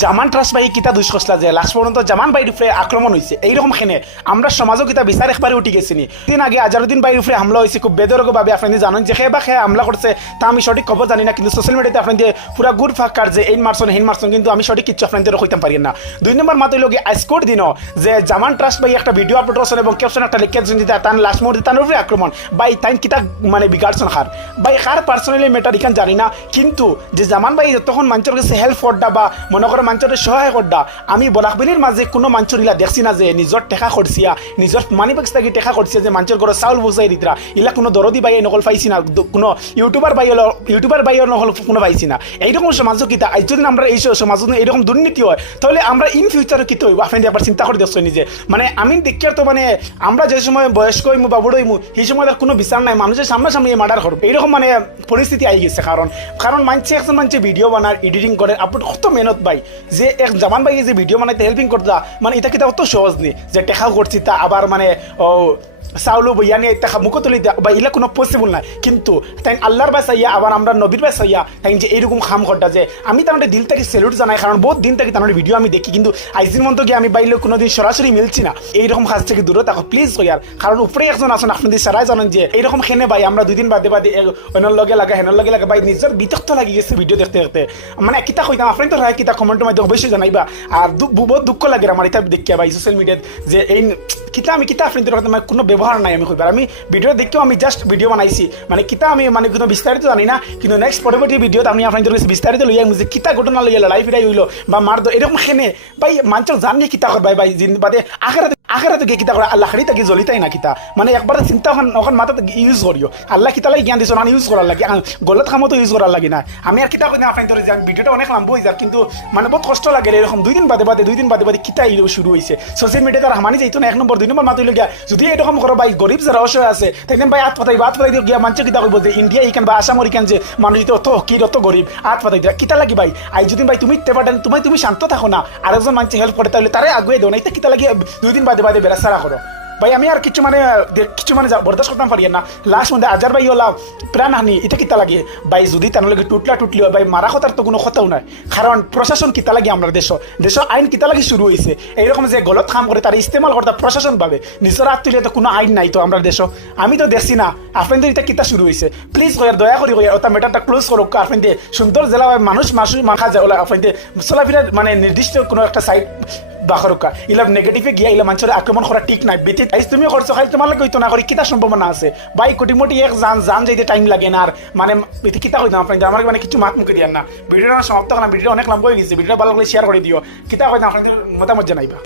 জামান ট্রাস ভাই কিতা দুষ কসলা যে লাস্ট পর্যন্ত জামান বাইর উপরে আক্রমণ হয়েছে এইরকম খেনে, আমরা সমাজও কিতা বিচার একবারে উঠি গেছি নি দিন আগে আজারুদ্দিন বাইর উপরে হামলা হয়েছে খুব বেদরকভাবে আপনি জানেন যে খে বা খে হামলা করছে তা আমি সঠিক খবর জানি না, কিন্তু সোশ্যাল মিডিয়াতে আপনাদের পুরা গুড ফাঁকার যে, এই মারছন হেন মারছন কিন্তু আমি সঠিক কিছু আপনাদের কইতাম পারি না। দুই নম্বর মাত্র লগে আইসকোট দিন, যে জামান ট্রাস্ট ভাই একটা ভিডিও আপলোড করছেন এবং ক্যাপশন একটা লিখে দিয়েছেন যে তান লাস্ট মুহূর্তে তার উপরে আক্রমণ বাই তাই কিতা মানে বিগাড়ছেন হার বাই হার পার্সোনালি ম্যাটার এখান জানি না, কিন্তু যে জামান ভাই তখন মানুষের কাছে হেল্প করডা বা মনে করে মানুষের সহায় করডা আমি বলাকবিনীর মাঝে কোনো মানুষের ইলা দেখছি না যে নিজের টেকা করছিয়া নিজের মানি বেক্স থাকি টেকা করছে যে মানুষের ঘরে চাউল বুঝাই দিতরা ইলা কোনো দরদি বাই নকল পাইছি না কোনো ইউটিউবার বাই হলো ইউটিউবার বাই নহল, কোনো পাইছি না। এইরকম সমাজও কিতা আজ যদি আমরা এই সমাজত এইরকম দুর্নীতি হয়, তাহলে আমরা ইন ফিউচারে কিতে হইব? আপনি একবার চিন্তা করে দেখছ নিজে। মানে আমি দেখি তো মানে আমরা যে সময় বয়স্ক হইমু বা বুড়ো হইমু সেই সময় তার কোনো বিচার নাই মানুষের সামনাসামনি মার্ডার করব এইরকম মানে পরিস্থিতি আই গেছে কারণ কারণ মানুষে একজন মানুষে ভিডিও বানার এডিটিং করে আপনি কত মেহনত ভাই যে এক জামান ভাই যে ভিডিও বানাইতে হেল্পিং করতা মানে এটা কিতা অত সহজ নেই যে টেকাও করছি তা, আবার মানে ও চাউলো বইয়া নিয়ে দেখা মুখ তুলি বা ইলা কোনো পসিবল নাই। কিন্তু তাই আল্লাহর বাই চাইয়া আবার আমরা নবীর বাই চাইয়া তাই যে এইরকম খাম ঘটা যে আমি তার দিল থেকে সেলুট জানাই, কারণ বহুত দিন থেকে তার ভিডিও আমি দেখি, কিন্তু আইজির মতো গিয়ে আমি বাইলে কোনোদিন সরাসরি মিলছি না। এইরকম কাজ থেকে দূরে থাকো প্লিজ কইয়ার কারণ উপরে একজন আসুন আপনাদের সারাই জানেন যে এইরকম খেনে ভাই, আমরা দুদিন বাদে বাদে অন্যর লগে লাগা, হেনার লগে লাগা, ভাই, নিজের বিতক্ত লাগি গেছে ভিডিও দেখতে দেখতে। মানে কিতা কইতাম আপনার তো রায় কিতা কমেন্টের মধ্যে অবশ্যই জানাইবা। আর বহুত দুঃখ লাগে আমার এটা দেখিয়া, ভাই সোশ্যাল মিডিয়াত যে এই কিতা আমি কিতা আপনাদের কথা মানে কোনো ব্যবহার নাই আমি কইবার আমি ভিডিও দেখেও আমি জাস্ট ভিডিও বানাইছি। মানে কিতা আমি মানে কোনো বিস্তারিত জানি না, কিন্তু নেক্সট পরবর্তী ভিডিওতে আমি আপনাদের কাছে বিস্তারিত লইয়া যে কিতা ঘটনা লইয়া লড়াই ফিরাই হইল বা মার দ- এরকম খেনে, ভাই মানুষের জানিয়ে কিতা কর ভাই জিন বাদে আখেরাতে আখেরাতে গিয়ে কিতা করে আল্লাহ খালি তাকে জ্বলিতাই না কিতা? মানে একবার চিন্তা ওখান মাথাতে ইউজ করিও আল্লাহ, কিতা লাগে জ্ঞান দিছো, না ইউজ করার লাগে। গলত কামতো ইউজ করার লাগে না। আমি আর কিতা কই আপনাদের যে, আমি ভিডিওটা অনেক লম্বা হয়ে যাক, কিন্তু মানে বহুত কষ্ট লাগে এরকম দুই দিন বাদে বাদে দুই দিন বাদে বাদে কিতা শুরু হয়েছে সোশ্যাল মিডিয়াতে আর হামানি যাইতো না, এক নম্বর দুই নম্বর মাতুল গিয়া, যদি এরকম করো ভাই গরিব যারা অসহায় আছে তাই ভাই আত পাতাই আত পাতাই গিয়া মানুষ কিতা কইব যে ইন্ডিয়া ইখান বা আসাম ইখান যে মানুষ যদি অত কি অত গরিব আত পাতাই দিয়া, কিতা লাগি ভাই, আই যদি ভাই তুমি তেবাটেন তুমি তুমি শান্ত থাকো না আরেকজন মানুষ হেল্প করে তাহলে তারে আগুয়ে দেও না এটা কিতা লাগি, দুই দিন বাদে বাদে বেড়া সারা করো ভাই, আমি আর কিছু মানে কিছু মানে বরদাস্ত করতাম পারি না। লাস্ট মধ্যে আজার ভাই হলা প্রাণ হানি এটা কিতা লাগে? ভাই, যদি তার লগে টুটলা টুটলি হয়, ভাই, মারা কথার তো কোনো কথাও নাই। কারণ প্রশাসন কিতা লাগে আমরা দেশ দেশ আইন কিতা লাগে শুরু হয়েছে এইরকম যে গলত কাম করে তার ইস্তেমাল করতে প্রশাসন পাবে নিজের হাত তো কোনো আইন নাই তো আমরা দেশ আমি তো দেখছি না আপনাদের এটা কিতা শুরু হয়েছে প্লিজ কয়ার দয়া করি কয়ার ওটা মেটারটা ক্লোজ করুক আপনাদের সুন্দর জেলা মানুষ মানুষ মাখা যায় ওলা আপনাদের চলাফেরার মানে নির্দিষ্ট কোনো একটা সাইড বাখরকা ইলা নেগেটিভে গিয়া ইলা মানুষের আক্রমণ করা ঠিক নাই। বেতে তাই তুমি করছ খাই তোমার লাগে না করি কিতা সম্ভাবনা আছে। বাই কোটি মোটি এক জান জান যাইতে টাইম লাগে না। আর মানে কিতা কইতাম আপনাদের আমার মানে কিছু মাত মুখে দিয়ান না। ভিডিওটা সমাপ্ত না ভিডিও অনেক লম্বা হয়ে গেছে। ভিডিওটা ভালো করে শেয়ার করে দিও কিতা কইতাম আপনাদের মতামত জানাইবা।